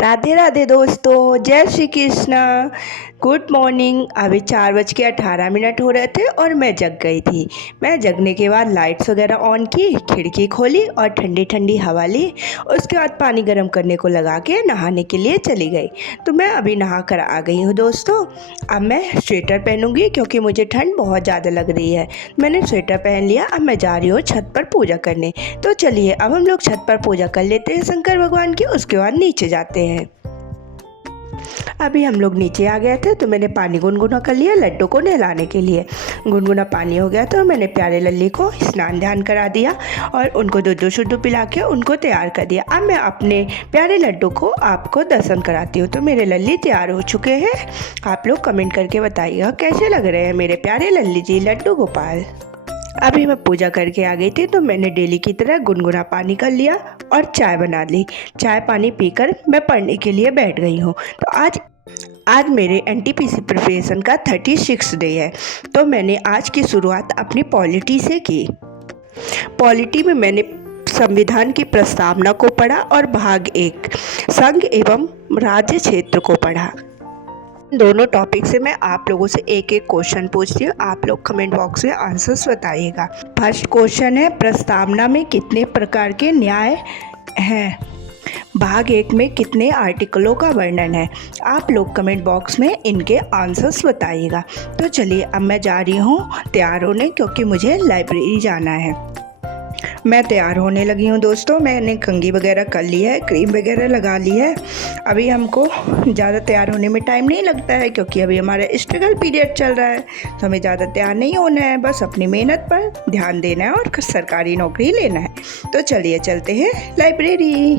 राधे राधे दोस्तों, जय Shri Krishna. Good morning. अभी 4:18 हो रहे थे और मैं जग गई थी। मैं जगने के बाद लाइट्स वगैरह ऑन की, खिड़की खोली और ठंडी ठंडी हवा ली। उसके बाद पानी गर्म करने को लगा के नहाने के लिए चली गई। तो मैं अभी नहा कर आ गई हूँ दोस्तों। अब मैं स्वेटर पहनूंगी क्योंकि मुझे ठंड बहुत ज़्यादा लग रही है। मैंने स्वेटर पहन लिया। अब मैं जा रही हूँ छत पर पूजा करने। तो चलिए अब हम लोग छत पर पूजा कर लेते हैं शंकर भगवान की, उसके बाद नीचे जाते हैं। अभी हम लोग नीचे आ गए थे तो मैंने पानी गुनगुना कर लिया लड्डू को नहलाने के लिए। गुनगुना पानी हो गया तो मैंने प्यारे लल्ली को स्नान ध्यान करा दिया और उनको दूध शुद्ध पिला के उनको तैयार कर दिया। अब मैं अपने प्यारे लड्डू को आपको दर्शन कराती हूँ। तो मेरे लल्ली तैयार हो चुके हैं। आप लोग कमेंट करके बताइएगा कैसे लग रहे हैं मेरे प्यारे लल्ली जी लड्डू गोपाल। अभी मैं पूजा करके आ गई थी तो मैंने डेली की तरह गुनगुना पानी कर लिया और चाय बना ली। चाय पानी पीकर मैं पढ़ने के लिए बैठ गई हूँ। तो आज मेरे एनटीपीसी प्रिपरेशन का 36 डे है। तो मैंने आज की शुरुआत अपनी पॉलिटी से की। पॉलिटी में मैंने संविधान की प्रस्तावना को पढ़ा और भाग 1 संघ एवं राज्य क्षेत्र को पढ़ा। दोनों टॉपिक से मैं आप लोगों से एक एक क्वेश्चन पूछती हूँ। आप लोग कमेंट बॉक्स में आंसर्स बताइएगा। फर्स्ट क्वेश्चन है, प्रस्तावना में कितने प्रकार के न्याय हैं? भाग 1 में कितने आर्टिकलों का वर्णन है? आप लोग कमेंट बॉक्स में इनके आंसर्स बताइएगा। तो चलिए अब मैं जा रही हूँ तैयार होने क्योंकि मुझे लाइब्रेरी जाना है। मैं तैयार होने लगी हूँ दोस्तों। मैंने कंघी वगैरह कर ली है, क्रीम वगैरह लगा ली है। अभी हमको ज़्यादा तैयार होने में टाइम नहीं लगता है क्योंकि अभी हमारा स्ट्रगल पीरियड चल रहा है। तो हमें ज़्यादा तैयार नहीं होना है, बस अपनी मेहनत पर ध्यान देना है और सरकारी नौकरी लेना है। तो चलिए चलते हैं लाइब्रेरी।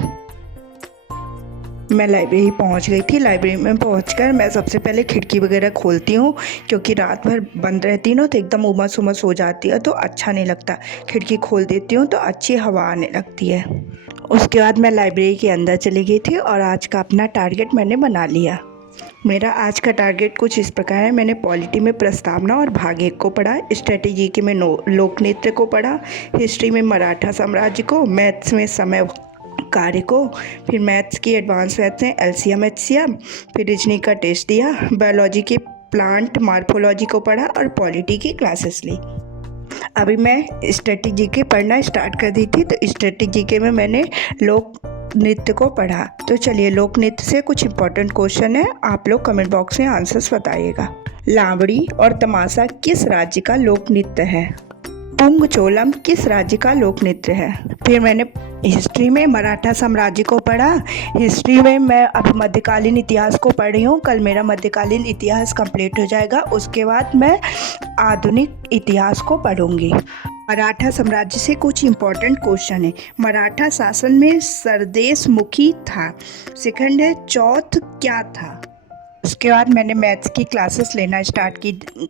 मैं लाइब्रेरी पहुंच गई थी। लाइब्रेरी में पहुंचकर मैं सबसे पहले खिड़की वगैरह खोलती हूँ क्योंकि रात भर बंद रहती है ना तो एकदम उमस उमस हो जाती है तो अच्छा नहीं लगता। खिड़की खोल देती हूँ तो अच्छी हवा आने लगती है। उसके बाद मैं लाइब्रेरी के अंदर चली गई थी और आज का अपना टारगेट मैंने बना लिया। मेरा आज का टारगेट कुछ इस प्रकार है। मैंने पॉलिटी में प्रस्तावना और भाग 1 को पढ़ा, स्ट्रेटेजी के में लोक नृत्य को पढ़ा, हिस्ट्री में मराठा साम्राज्य को, मैथ्स में समय कार्य को, फिर मैथ्स की एडवांस मैथ्स में एलसीएम एचसीएम, फिर रीजनिंग का टेस्ट दिया, बायोलॉजी की प्लांट मार्फोलॉजी को पढ़ा और पॉलिटी की क्लासेस ली। अभी मैं स्ट्रेटेजी के पढ़ना स्टार्ट कर दी थी। तो स्ट्रेटेजी के में मैंने लोक नृत्य को पढ़ा। तो चलिए लोक नृत्य से कुछ इंपॉर्टेंट क्वेश्चन है, आप लोग कमेंट बॉक्स में आंसर्स बताइएगा। लावड़ी और तमाशा किस राज्य का लोक नृत्य है? पुंगचोलम किस राज्य का लोक नृत्य है? फिर मैंने हिस्ट्री में मराठा साम्राज्य को पढ़ा। हिस्ट्री में मैं अभी मध्यकालीन इतिहास को पढ़ रही हूँ। कल मेरा मध्यकालीन इतिहास कंप्लीट हो जाएगा। उसके बाद मैं आधुनिक इतिहास को पढ़ूंगी। मराठा साम्राज्य से कुछ इम्पोर्टेंट क्वेश्चन है। मराठा शासन में सरदेश मुखी था। सेकंड है चौथ क्या था? उसके बाद मैंने मैथ्स की क्लासेस लेना स्टार्ट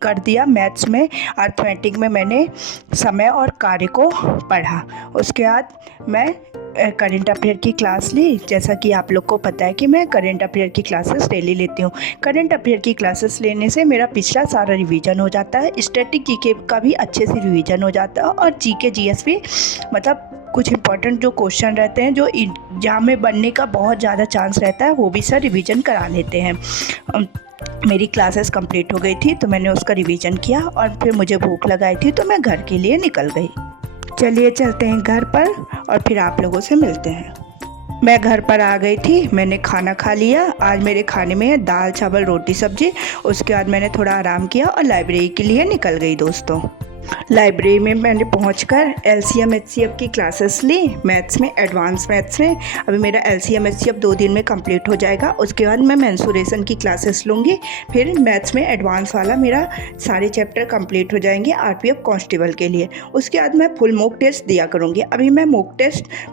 कर दिया। मैथ्स में अर्थमेटिक में मैंने समय और कार्य को पढ़ा। उसके बाद मैं करंट अफेयर की क्लास ली। जैसा कि आप लोग को पता है कि मैं करंट अफेयर की क्लासेस डेली लेती हूँ। करंट अफेयर की क्लासेस लेने से मेरा पिछला सारा रिवीजन हो जाता है, स्टैटिक जीके का भी अच्छे से रिवीजन हो जाता है और जीके जीएस भी मतलब कुछ इंपॉर्टेंट जो क्वेश्चन रहते हैं जो एग्जाम में बनने का बहुत ज़्यादा चांस रहता है वो भी सर रिवीजन करा लेते हैं। मेरी क्लासेस कंप्लीट हो गई थी तो मैंने उसका रिवीजन किया और फिर मुझे भूख लगाई थी तो मैं घर के लिए निकल गई। चलिए चलते हैं घर पर और फिर आप लोगों से मिलते हैं। मैं घर पर आ गई थी। मैंने खाना खा लिया। आज मेरे खाने में है दाल चावल रोटी सब्जी। उसके बाद मैंने थोड़ा आराम किया और लाइब्रेरी के लिए निकल गई दोस्तों। लाइब्रेरी में मैंने पहुंचकर एलसीएम एचसीएफ की क्लासेस ली। मैथ्स में एडवांस मैथ्स में अभी मेरा एलसीएम एचसीएफ 2 दिन में कंप्लीट हो जाएगा। उसके बाद मैं मेंसुरेशन की क्लासेस लूँगी। फिर मैथ्स में एडवांस वाला मेरा सारे चैप्टर कंप्लीट हो जाएंगे आरपीएफ कांस्टेबल के लिए। उसके बाद मैं फुल मॉक टेस्ट दिया करूँगी। अभी मैं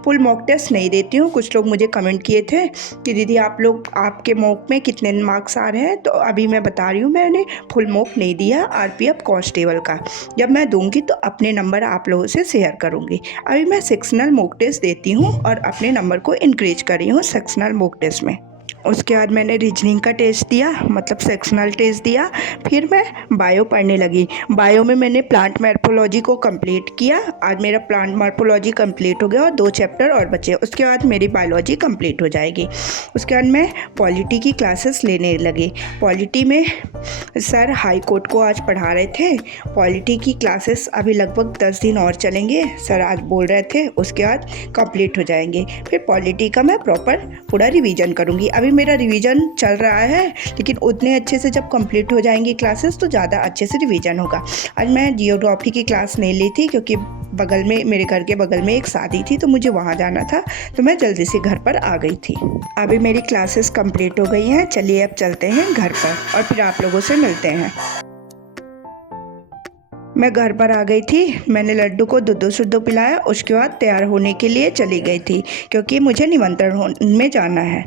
फुल मॉक टेस्ट नहीं देती हूँ। कुछ लोग मुझे कमेंट किए थे कि दीदी आपके मॉक में कितने मार्क्स आ रहे हैं, तो अभी मैं बता रही हूँ मैंने फुल मॉक नहीं दिया आरपीएफ कांस्टेबल का। जब मैं दूंगी तो अपने नंबर आप लोगों से शेयर करूंगी। अभी मैं सेक्शनल मॉक टेस्ट देती हूँ और अपने नंबर को इंक्रीज कर रही हूँ सेक्शनल मॉक टेस्ट में। उसके बाद मैंने रीजनिंग का टेस्ट दिया, मतलब सेक्शनल टेस्ट दिया। फिर मैं बायो पढ़ने लगी। बायो में मैंने प्लांट मॉर्फोलॉजी को कंप्लीट किया। आज मेरा प्लांट मॉर्फोलॉजी कंप्लीट हो गया और 2 चैप्टर और बचे। उसके बाद मेरी बायोलॉजी कंप्लीट हो जाएगी। उसके बाद मैं पॉलिटी की क्लासेस लेने लगी। पॉलिटी में सर हाई कोर्ट को आज पढ़ा रहे थे। पॉलिटी की क्लासेस अभी लगभग 10 दिन और चलेंगे, सर आज बोल रहे थे। उसके बाद कंप्लीट हो जाएंगे। फिर पॉलिटी का मैं प्रॉपर पूरा रिवीजन करूँगी। अभी मेरा रिवीजन चल रहा है, लेकिन उतने अच्छे से जब कंप्लीट हो जाएंगी क्लासेस तो ज़्यादा अच्छे से रिवीजन होगा। आज मैं जियोग्राफी की क्लास नहीं ली थी, क्योंकि बगल में, मेरे घर के बगल में एक शादी थी, तो मुझे वहाँ जाना था, तो मैं जल्दी से घर पर आ गई थी। अभी मेरी क्लासेस कंप्लीट हो गई हैं। चलिए अब चलते हैं घर पर और फिर आप लोगों से मिलते हैं। मैं घर पर आ गई थी। मैंने लड्डू को दूध शुद्ध पिलाया। उसके बाद तैयार होने के लिए चली गई थी, क्योंकि मुझे निमंत्रण में जाना है।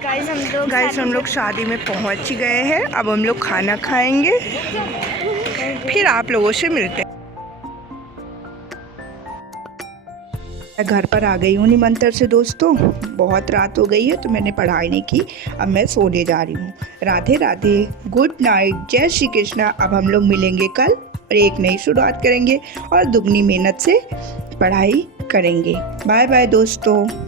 गाइस हम लोग शादी में पहुंच गए हैं। अब हम लोग खाना खाएंगे, फिर आप लोगों से मिलते हैं। मैं घर पर आ गई हूँ निमंत्रण से दोस्तों। बहुत रात हो गई है, तो मैंने पढ़ाई नहीं की। अब मैं सोने जा रही हूँ। राधे राधे, गुड नाइट, जय श्री कृष्णा। अब हम लोग मिलेंगे कल और एक नई शुरुआत करेंगे और दुगनी मेहनत से पढ़ाई करेंगे। बाय बाय दोस्तों।